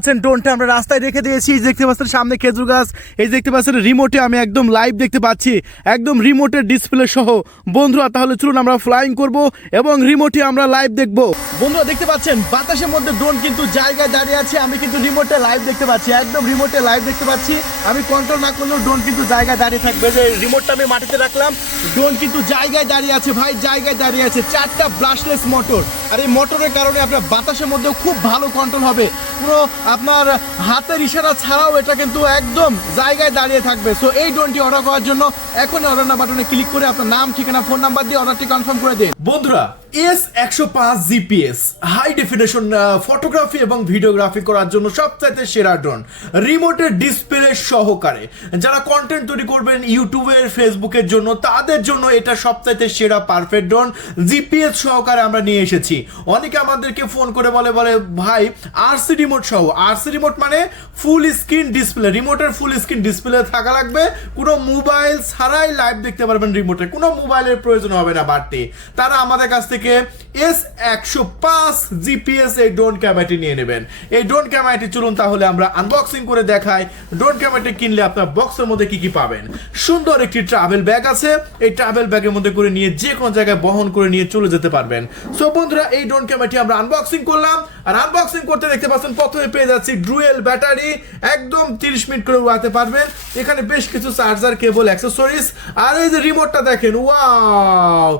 আছেন, ড্রোনটা আমরা রাস্তায় রেখে দিয়েছি। এই দেখতে পাচ্ছেন, সামনে খেজুর গাছ। এই দেখতে পাচ্ছেন রিমোটে আমি একদম লাইভ দেখতে পাচ্ছি। একদম রিমোটের ডিসপ্লে সহ। বন্ধুরা, তাহলে চলুন আমরা ফ্লাইং করব এবং রিমোটে আমরা লাইভ দেখব। বন্ধুরা, দেখতে পাচ্ছেন, বাতাসের মধ্যে ড্রোন কিন্তু জায়গায় দাঁড়িয়ে আছে। আমি কিন্তু রিমোটে লাইভ দেখতে পাচ্ছি, একদম রিমোটে লাইভ দেখতে পাচ্ছি। আমি কন্ট্রোল না করলেও ড্রোন কিন্তু জায়গায় দাঁড়িয়ে থাকবে। যে রিমোটটা আমি মাটিতে রাখলাম ড্রোন কিন্তু জায়গায় দাঁড়িয়ে আছে ভাই, জায়গায় দাঁড়িয়ে আছে। চারটা ব্রাশলেস মোটর আর এই মোটরের কারণে আপনার বাতাসের মধ্যে খুব ভালো কন্ট্রোল হবে। পুরো আপনার হাতের ইশারা ছাড়াও এটা কিন্তু একদম জায়গায় দাঁড়িয়ে থাকবে। সো এই ড্রোনটি অর্ডার করার জন্য এখনই অর্ডার না বাটনে ক্লিক করে আপনার নাম, ঠিকানা ফোন নাম্বার দিয়ে অর্ডারটি কনফার্ম করে দিন। বন্ধুরা এস একশো পাঁচ জিপিএস হাই ডেফিনেশন ফটোগ্রাফি এবং ভিডিওগ্রাফি করার জন্য সবচাইতে সেরা ড্রোন রিমোটের ডিসপ্লে সহকারে যারা কন্টেন্ট তৈরি করবেন ইউটিউবের ফেসবুকের জন্য, তাদের জন্য এটা সবচাইতে সেরা পারফেক্ট ড্রোন জিপিএস সহকারে আমরা নিয়ে এসেছি। অনেকে আমাদেরকে ফোন করে বলে বলে, ভাই আরসি রিমোট সহ। আরসি রিমোট মানে ফুল স্ক্রিন ডিসপ্লে রিমোটের ফুল স্ক্রিন ডিসপ্লে থাকা লাগবে। কোনো মোবাইল ছাড়াই লাইভ দেখতে পারবেন রিমোটে কোনো মোবাইলের প্রয়োজন হবে না বাড়তি। তারা আমাদের কাছ থেকে এস একশো পাঁচ জিপিএস এই ড্রোন ক্যামেরাটি নিয়ে নেবেন। এই ড্রোন ক্যামেরাটি চলুন তাহলে আমরা আনবক্সিং করে দেখাই। ড্রোন ক্যামেরাটি কিনলে আপনার বক্সের মধ্যে কি কি পাবেন? সুন্দর একটি ট্রাভেল ব্যাগ আছে। এই ট্রাভেল ব্যাগের মধ্যে করে নিয়ে যে কোনো জায়গায় বহন করে নিয়ে চলে যেতে পারবেন। সো বন্ধুরা, এই ড্রোন ক্যামেরাটি আমরা আনবক্সিং করলাম। আর আনবক্সিং করতে দেখতে পাচ্ছেন, প্রথমে পেয়ে যাচ্ছি ড্রুয়েল ব্যাটারি। একদম তিরিশ মিনিট করে উড়াতে পারবেন। এখানে বেশ কিছু চার্জার কেবল অ্যাক্সেসরিজ আর এই যে রিমোটটা দেখেন ওয়াও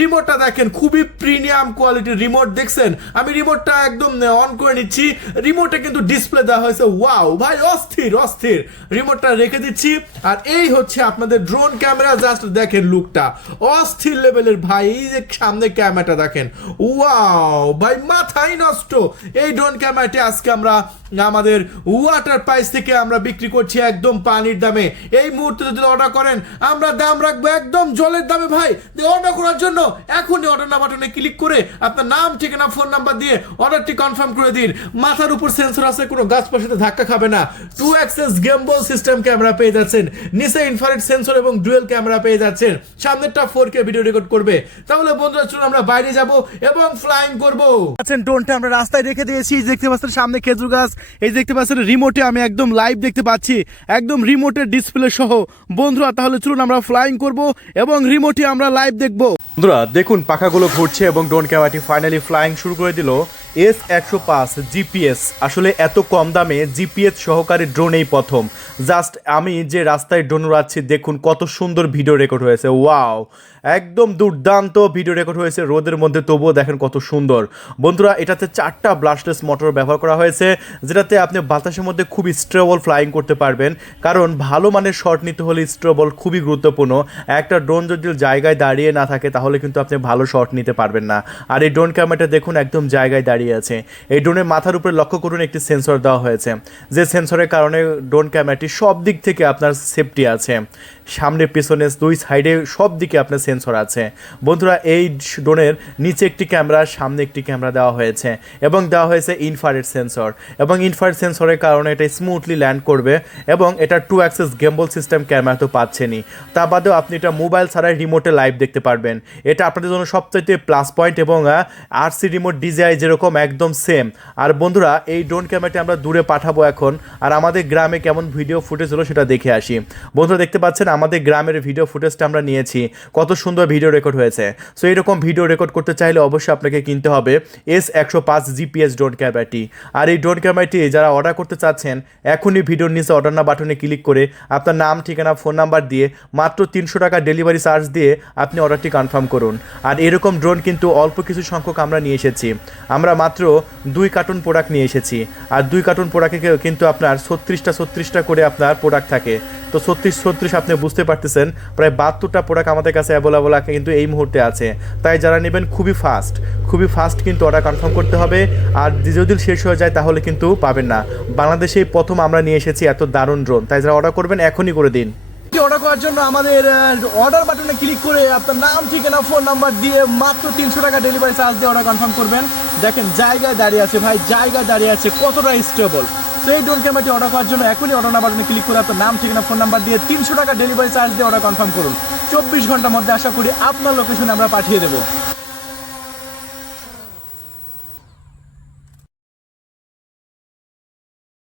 রিমোটটা দেখেন, খুবই প্রিমিয়াম কোয়ালিটির রিমোট দেখছেন? আমি রিমোটটা একদম অন করে নিচ্ছি। রিমোটে কিন্তু ডিসপ্লে দেওয়া হয়েছে। ওয়াও ভাই, অস্থির অস্থির। রিমোটটা রেখে দিচ্ছি। আর এই হচ্ছে আপনাদের ড্রোন ক্যামেরা জাস্ট দেখেন লুকটা অস্থির লেভেলের ভাই, এই যে সামনে ক্যামেরাটা দেখেন। ওয়াও ভাই মাথাই নষ্ট। এই ড্রোন ক্যামেরাটি আজকে আমরা, আমাদের ওয়াটার প্রাইস থেকে আমরা বিক্রি করছি একদম পানির দামে। এই মুহূর্তে যদি অর্ডার করেন, আমরা দাম রাখব একদম জলের দামে, ভাই। অর্ডার করার জন্য এখনই অর্ডার না বাটনে ক্লিক করে আপনার নাম, ঠিকানা, ফোন নাম্বার দিয়ে অর্ডারটি কনফার্ম করে দিন। মাথার উপর সেন্সর আছে, কোনো গাছ পাশাতে ধাক্কা খাবে না। Two axis gimbal system camera পেয়ে যাচ্ছেন। নিচে ইনফ্রারেড সেন্সর এবং ডুয়েল ক্যামেরা পেয়ে যাচ্ছেন। সামনেরটা ফোর কে ভিডিও রেকর্ড করবে। তাহলে বন্ধুরা, চলুন আমরা বাইরে যাব এবং ফ্লাইং করব। আছেন ড্রোনটা আমরা রাস্তায় রেখে দিয়েছি। দেখতে পাচ্ছেন, সামনে খেজুর গাছ। এই দেখতে পাচ্ছেন রিমোটে আমি একদম লাইভ দেখতে পাচ্ছি। একদম রিমোটের ডিসপ্লে সহ। বন্ধুরা, তাহলে চলুন আমরা ফ্লাইং করব এবং রিমোটে আমরা লাইভ দেখব। বন্ধুরা, দেখুন, পাখাগুলো ঘুরছে এবং ড্রোন ক্যামেরাটি ফাইনালি ফ্লাইং শুরু করে দিল এস একশো পাঁচ জিপিএস আসলে এত কম দামে জিপিএস সহকারী ড্রোন এই প্রথম। জাস্ট আমি যে রাস্তায় ড্রোন উড়াচ্ছি, দেখুন কত সুন্দর ভিডিও রেকর্ড হয়েছে। ওয়াও একদম দুর্দান্ত ভিডিও রেকর্ড হয়েছে রোদের মধ্যে, তবুও দেখেন কত সুন্দর। বন্ধুরা, এটাতে চারটা ব্লাস্টলেস মোটর ব্যবহার করা হয়েছে, যেটাতে আপনি বাতাসের মধ্যে খুব স্ট্রেবল ফ্লাইং করতে পারবেন। কারণ ভালো মানের শট নিতে হলে স্ট্রেবল খুবই গুরুত্বপূর্ণ। একটা ড্রোন যদি জায়গায় দাঁড়িয়ে না থাকে, তাহলে কিন্তু আপনি ভালো শট নিতে পারবেন না। আর এই ড্রোন ক্যামেরাটা দেখুন, একদম জায়গায় দাঁড়িয়ে আছে। এই ড্রোনের মাথার উপরে লক্ষ্য করুন, একটি সেন্সর দেওয়া হয়েছে। যে সেন্সরের কারণে ড্রোন ক্যামেরাটি সব দিক থেকে আপনার সেফটি আছে। সামনে, পেছনে, দুই সাইডে সব দিকে আপনার সেন্সর আছে। বন্ধুরা, এই ড্রোনের নিচে একটি ক্যামেরা সামনে একটি ক্যামেরা দেওয়া হয়েছে এবং দেওয়া হয়েছে ইনফারেট সেন্সর এবং ইনফারেট সেন্সরের কারণে এটা স্মুথলি ল্যান্ড করবে এবং এটা two axis gimbal system camera তো পাচ্ছেনই। তা বাদেও আপনি এটা মোবাইল ছাড়াই রিমোটে লাইভ দেখতে পারবেন। এটা আপনাদের জন্য সবচাইতে প্লাস পয়েন্ট এবং আর সি রিমোট ডিজাই যেরকম একদম সেম আর বন্ধুরা, এই ড্রোন ক্যামেরাটি আমরা দূরে পাঠাবো এখন। আর আমাদের গ্রামে কেমন ভিডিও ফুটেজ হলো সেটা দেখে আসি। বন্ধুরা, দেখতে পাচ্ছেন, আমাদের গ্রামের ভিডিও ফুটেজটা আমরা নিয়েছি। কত সুন্দর ভিডিও রেকর্ড হয়েছে। সো এরকম ভিডিও রেকর্ড করতে চাইলে অবশ্যই আপনাকে কিনতে হবে এস একশো পাঁচ জিপিএস ড্রোন ক্যামেরাটি আর এই ড্রোন ক্যামেরাটি যারা অর্ডার করতে চাচ্ছেন, এখনই ভিডিওর নিচে অর্ডার না বাটনে ক্লিক করে আপনার নাম, ঠিকানা ফোন নাম্বার দিয়ে মাত্র তিনশো টাকা ডেলিভারি চার্জ দিয়ে আপনি অর্ডারটি কনফার্ম করুন। আর এরকম ড্রোন কিন্তু অল্প কিছু সংখ্যক আমরা নিয়ে এসেছি। আমরা মাত্র দুই কার্টুন প্রোডাক্ট নিয়ে এসেছি। আর দুই কার্টুন প্রোডাক্টে কিন্তু আপনার ছত্রিশটা ছত্রিশটা করে আপনার প্রোডাক্ট থাকে। তো ছত্রিশ ছত্রিশ আপনি বুঝতে পারতেছেন, প্রায় বাহাত্তরটা প্রোডাক্ট আমাদের কাছে অ্যাভেলেবল আছে কিন্তু এই মুহূর্তে আছে। তাই যারা নেবেন খুবই ফাস্ট খুবই ফাস্ট কিন্তু অর্ডার কনফার্ম করতে হবে। আর যদি শেষ হয়ে যায় তাহলে কিন্তু পাবেন না। বাংলাদেশেই প্রথম আমরা নিয়ে এসেছি এত দারুণ ড্রোন তাই যারা অর্ডার করবেন এখনই করে দিন। অর্ডার করার জন্য আমাদের অর্ডার বাটনে ক্লিক করে আপনার নাম, ঠিকানা ফোন নাম্বার দিয়ে মাত্র তিনশো টাকা ডেলিভারি চার্জ দিয়ে অর্ডার কনফার্ম করবেন। দেখেন জায়গায় দাঁড়িয়ে আছে ভাই, জায়গায় দাঁড়িয়ে আছে কতটা স্টেবল সেই ড্রোন ক্যামেরাটি অর্ডার করার জন্য এখনই অর্ডার নাম্বার বাটনে ক্লিক করে আপনার নাম, ঠিকানা ফোন নাম্বার দিয়ে তিনশো টাকা ডেলিভারি চার্জ দিয়ে অর্ডার কনফার্ম করুন। চব্বিশ ঘণ্টার মধ্যে আশা করি আপনার লোকেশনে আমরা পাঠিয়ে দেবো।